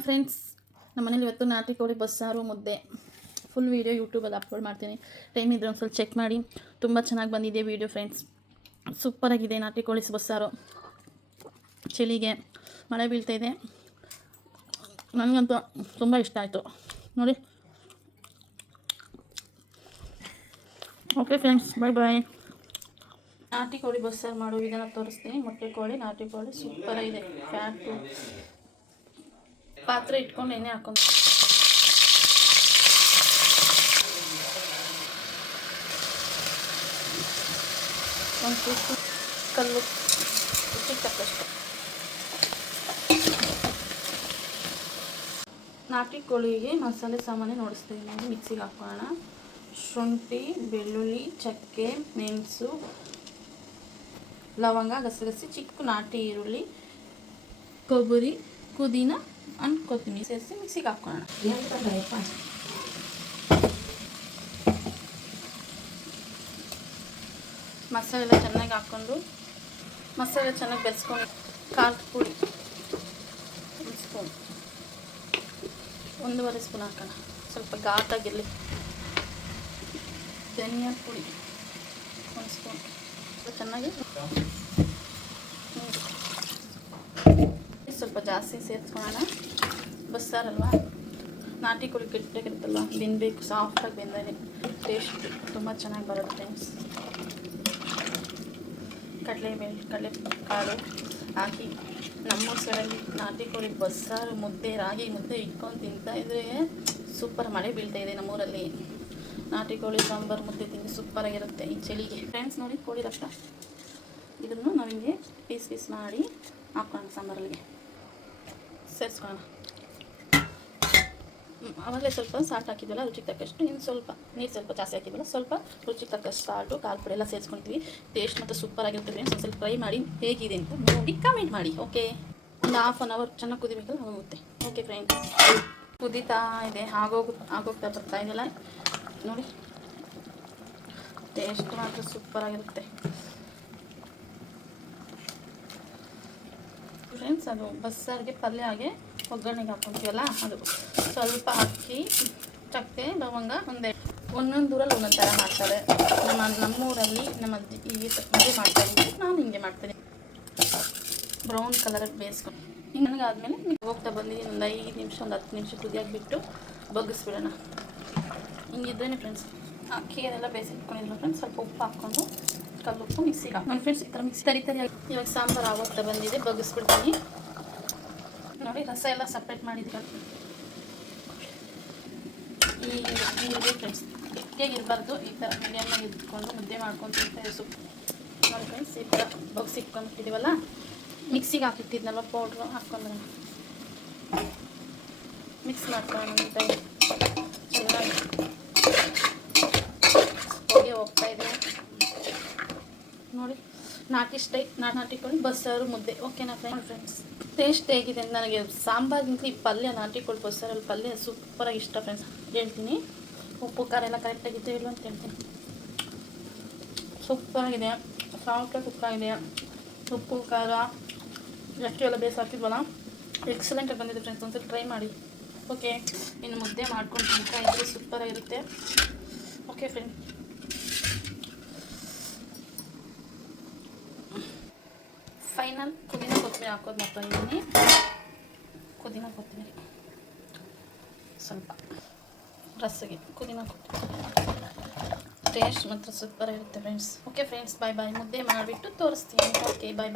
Hi friends ನಮ್ಮ ಮನೇಲಿ ಇವತ್ತು ನಾಟಿ ಕೋಳಿ ಬಸ್ಸಾರು ಮುದ್ದೆ. ಫುಲ್ ವೀಡಿಯೋ ಯೂಟ್ಯೂಬಲ್ಲಿ ಅಪ್ಲೋಡ್ ಮಾಡ್ತೀನಿ. ಟೈಮ್ ಇದ್ರೆ ಒಂದು ಸ್ವಲ್ಪ ಚೆಕ್ ಮಾಡಿ. ತುಂಬ ಚೆನ್ನಾಗಿ ಬಂದಿದೆ ವೀಡಿಯೋ ಫ್ರೆಂಡ್ಸ್ ಸೂಪರಾಗಿದೆ ನಾಟಿ ಕೋಳಿ ಬಸ್ಸಾರು. ಚಳಿಗೆ ಮಳೆ ಬೀಳ್ತಾಯಿದೆ ನನಗಂತೂ ತುಂಬ ಇಷ್ಟ ಆಯಿತು. ನೋಡಿ. ಓಕೆ ಫ್ರೆಂಡ್ಸ್ ಬಾಯ್ ಬಾಯ್ ನಾಟಿ ಕೋಳಿ ಬಸ್ಸಾರು ಮಾಡೋ. ವಿಧಾನ ತೋರಿಸ್ತೀನಿ. ಮೊಟ್ಟೆ ಕೋಳಿ, ನಾಟಿ ಕೋಳಿ. ಸೂಪರಾಗಿದೆ ಫ್ಯಾಟು ಪಾತ್ರೆ ಇಟ್ಕೊಂಡು ಎಣ್ಣೆ ಹಾಕೊಂಡು. ಕಲ್ಲು. ರುಚಿಗೆ ನಾಟಿ ಕೋಳಿಗೆ ಮಸಾಲೆ ಸಾಮಾನು ನೋಡಿಸ್ತೀವಿ ನಾವು ಮಿಕ್ಸಿಗೆ ಹಾಕೋಣ. ಶುಂಠಿ, ಬೆಳ್ಳುಳ್ಳಿ, ಚಕ್ಕೆ, ಮೆಣಸು, ಲವಂಗ, ಗಸಗಸೆ, ಚಿಕ್ಕ ನಾಟಿ ಈರುಳ್ಳಿ, ಕೊಬ್ಬರಿ, ಪುದೀನ ಅಂಡ್ ಕೊತ್ತಂಬರಿ ಸೇರಿಸಿ ಮಿಕ್ಸಿಗೆ ಹಾಕೋಣ ಮಸಾಲೆ ಎಲ್ಲ ಚೆನ್ನಾಗಿ ಹಾಕ್ಕೊಂಡು ಮಸಾಲೆ ಚೆನ್ನಾಗಿ ಬೆರೆಸ್ಕೊಂಡು ಖಾರದ ಪುಡಿ ಒಂದು ಸ್ಪೂನ್ ಒಂದೂವರೆ ಸ್ಪೂನ್ ಹಾಕೋಣ ಸ್ವಲ್ಪ ಘಾಟಾಗಿರಲಿ ಧನಿಯಾ ಪುಡಿ ಒಂದು ಸ್ಪೂನ್ ಚೆನ್ನಾಗಿ ಸ್ವಲ್ಪ ಜಾಸ್ತಿ ಸೇರಿಸ್ಕೊಳ್ಳೋಣ ಬಸ್ಸಾರಲ್ವ? ನಾಟಿ ಕೋಳಿ ಕೆಟ್ಟಾಗಿರುತ್ತಲ್ವ ಬಿನ್ಬೇಕು ಸಾಫ್ಟಾಗಿ ಬೆಂದರೆ ಟೇಸ್ಟ್ ತುಂಬ ಚೆನ್ನಾಗಿ ಬರುತ್ತೆ ಫ್ರೆಂಡ್ಸ್ ಕಡಲೆಬೇಳೆ ಕಡಲೆ ಕಾಳು ಹಾಕಿ ನಮ್ಮ ಸೈಡಲ್ಲಿ ನಾಟಿ ಕೋಳಿ ಬಸ್ಸಾರು ಮುದ್ದೆ, ರಾಗಿ ಮುದ್ದೆ ಇಟ್ಕೊಂಡು ತಿಂತಾ ಇದ್ರೆ ಸೂಪರ್ ಮಳೆ ಬೀಳ್ತಾ ಇದೆ ನಮ್ಮೂರಲ್ಲಿ. ನಾಟಿ ಕೋಳಿ, ಸಾಂಬಾರು ಮುದ್ದೆ ತಿಂದು ಸೂಪರಾಗಿರುತ್ತೆ ಈ ಚಳಿಗೆ. ಫ್ರೆಂಡ್ಸ್ ನೋಡಿ ಕೋಳಿ ರಕ್ತ ಇದನ್ನು ನಾವು ಹಿಂಗೆ ಪೀಸ್ ಪೀಸ್ ಮಾಡಿ ಹಾಕೋಣ ಸಾಂಬಾರಲ್ಲಿಗೆ. ಸೇರಿಸ್ಕೊಳ್ಳೋಣ. ಆವಾಗಲೇ ಸ್ವಲ್ಪ ಸಾಲ್ಟ್ ಹಾಕಿದ್ವಲ್ಲ, ರುಚಿಗೆ ತಕ್ಕಷ್ಟು, ಇನ್ನು ಸ್ವಲ್ಪ ನೀರು ಸ್ವಲ್ಪ ಜಾಸ್ತಿ ಹಾಕಿದ್ವಲ್ಲ, ಸ್ವಲ್ಪ ರುಚಿಗೆ ತಕ್ಕಷ್ಟು ಸಾಲ್ಟು ಕಾಲು ಪುಡಿ ಎಲ್ಲ ಸೇರಿಸ್ಕೊಳ್ತೀವಿ ಟೇಸ್ಟ್ ಮತ್ತು ಸೂಪರ್ ಆಗಿರುತ್ತೆ ಸ್ವಲ್ಪ ಸ್ವಲ್ಪ ಫ್ರೈ ಮಾಡಿ, ಹೇಗಿದೆ ಅಂತ ನೋಡಿ ಕಮೆಂಟ್ ಮಾಡಿ ಓಕೆ ಒಂದು ಹಾಫ್ ಆನ್ ಅವರ್ ಚೆನ್ನಾಗಿ ಕುದಿಬೇಕಲ್ಲ ಹೋಗುತ್ತೆ. ಓಕೆ ಫ್ರೆಂಡ್ಸ್ ಕುದೀತಾ ಇದೆ, ಆಗೋಗ, ಆಗೋಗ್ತಾ ಬರ್ತಾ ಇದೆಯಲ್ಲ ನೋಡಿ ಟೇಸ್ಟ್ ಮಾತ್ರ ಸೂಪರಾಗಿರುತ್ತೆ ಫ್ರೆಂಡ್ಸ್ ಅದು ಬಸ್ಸಾರಿಗೆ ಪಲ್ಯ ಹಾಗೆ ಒಗ್ಗರಣೆಗೆ ಹಾಕ್ಕೊಂತೀವಲ್ಲ ಅದು. ಸ್ವಲ್ಪ ಅಕ್ಕಿ, ಚಕ್ಕೆ, ಲವಂಗ ಒಂದೇ. ಒಂದೊಂದು ಊರಲ್ಲಿ ಒಂದೊಂದು ಥರ ಮಾಡ್ತಾರೆ. ನಮ್ಮ ನಮ್ಮೂರಲ್ಲಿ ನಮ್ಮ ಅಜ್ಜಿ ಈ ಮದುವೆ ಮಾಡ್ತಾ ಇದ್ದೀವಿ ನಾನು ಹಿಂಗೆ ಮಾಡ್ತೀನಿ. ಬ್ರೌನ್ ಕಲರ್ ಬೇಯಿಸ್ಕೊಂಡು ಹಿಂಗೆ ನನಗಾದ್ಮೇಲೆ ನೀವು ಹೋಗ್ತಾ ಬಂದು ಒಂದು ಐದು ನಿಮಿಷ, ಒಂದು ಹತ್ತು ನಿಮಿಷ ಕುದಿಯಾಗಿ ಬಿಟ್ಟು ಬಗ್ಗಿಸ್ಬಿಡೋಣ. ಹಿಂಗಿದ್ರೇ ಫ್ರೆಂಡ್ಸ್ ಅಕ್ಕಿ ಅದೆಲ್ಲ ಬೇಯಿಸಿಟ್ಕೊಂಡಿಲ್ಲ ಫ್ರೆಂಡ್ಸ್ ಸ್ವಲ್ಪ ಉಪ್ಪು ಹಾಕ್ಕೊಂಡು ಕಲ್ಲುಪ್ಪು ಮಿಕ್ಸಿಗೆ ಹಾಕಿ ಫ್ರೆಂಡ್ಸ್ ಈ ಥರ ಮಿಕ್ಸಿ ತರಿ ತರಿ ಇವಾಗ ಸಾಂಬಾರು ಆಗೋಗ್ತಾ ಬಂದಿದೆ ಬಗ್ಗಿಸ್ಬಿಡ್ತೀನಿ. ನೋಡಿ ರಸ ಎಲ್ಲ ಸಪ್ರೇಟ್ ಮಾಡಿದ್ರು ಈ ನೀರಿಗೆ ಫ್ರೆಂಡ್ಸ್ ಗಟ್ಟಿಯಾಗಿರಬಾರ್ದು ಈ ಥರ ಮೀಡಿಯಮ್ಮಾಗಿ ಇಟ್ಕೊಂಡು ಮುದ್ದೆ ಮಾಡ್ಕೊಂಡು ತಿಂತಾರೆ ಸೊಪ್ಪು ನೋಡಿ ಫ್ರೆಂಡ್ಸ್ ಈ ಥರ ಬಗ್ಸಿ ಇಟ್ಕೊಂಡ್ಬಿಟ್ಟಿದ್ದೀವಲ್ಲ ಮಿಕ್ಸಿಗೆ ಹಾಕಿಟ್ಟಿದ್ನಲ್ಲ ಪೌಡ್ರು ಹಾಕ್ಕೊಂಡು ಮಿಕ್ಸ್ ಮಾಡ್ಕೊಂಡು ಚೆನ್ನಾಗಿ ಹೊಗೆ ಹೋಗ್ತಾ ಇದೆ ನೋಡಿ. ನಾಟಿ ಸ್ಟೈ ನಾಟಿಕೊಂಡು ಬಸ್ಸಾರು ಮುದ್ದೆ. ಓಕೆನಾ ಫ್ರೆಂಡ್ ಫ್ರೆಂಡ್ಸ್ ಟೇಸ್ಟ್ ಹೇಗಿದೆ ನನಗೆ ಸಾಂಬಾರ್ಗಿಂತ ಈ ಪಲ್ಯ ನಾಟಿಕೊಂಡು ಬಸ್ಸಾರಲ್ಲಿ ಪಲ್ಯ ಸೂಪರಾಗಿ ಇಷ್ಟ ಫ್ರೆಂಡ್ಸ್ ಹೇಳ್ತೀನಿ. ಉಪ್ಪು, ಖಾರ ಎಲ್ಲ ಕರೆಕ್ಟಾಗಿತ್ತು ಇಲ್ಲ ಅಂತ ಹೇಳ್ತೀನಿ. ಸೂಪರಾಗಿದೆ ಸಾಫ್ಟಾಗಿ ಕುಕ್ಕಾಗಿದೆ ಉಪ್ಪು, ಖಾರ ಎಷ್ಟು ಎಲ್ಲ ಬೇಸ್ ಹಾಕಿದ್ವಲ್ಲ? ಎಕ್ಸಲೆಂಟಾಗಿ ಬಂದಿದೆ ಫ್ರೆಂಡ್ಸ್ ಒಂದ್ಸಲ ಟ್ರೈ ಮಾಡಿ. ಓಕೆ ಇನ್ನು ಮುದ್ದೆ ಮಾಡ್ಕೊಂಡು ತಿಂತಾ ಇದ್ರೆ ಸೂಪರಾಗಿರುತ್ತೆ ಓಕೆ ಫ್ರೆಂಡ್ ಫೈನಲ್ ಪುದೀನ ಕೊತ್ತಂಬರಿ ಹಾಕೋದು ಇದ್ದೀನಿ. ಪುದೀನ ಕೊತ್ತಂಬರಿ. ಸ್ವಲ್ಪ ರಸಗೆ ಪುದೀನ ಕೊತ್ತಂಬರಿ ಟೇಸ್ಟ್ ಮಾತ್ರ ಸೂಪರ್ ಇರುತ್ತೆ friends okay friends bye bye ಮುದ್ದೆ ಮಾಡಿಬಿಟ್ಟು ತೋರಿಸ್ತೀನಿ. ಓಕೆ ಬಾಯ್ ಬಾಯ್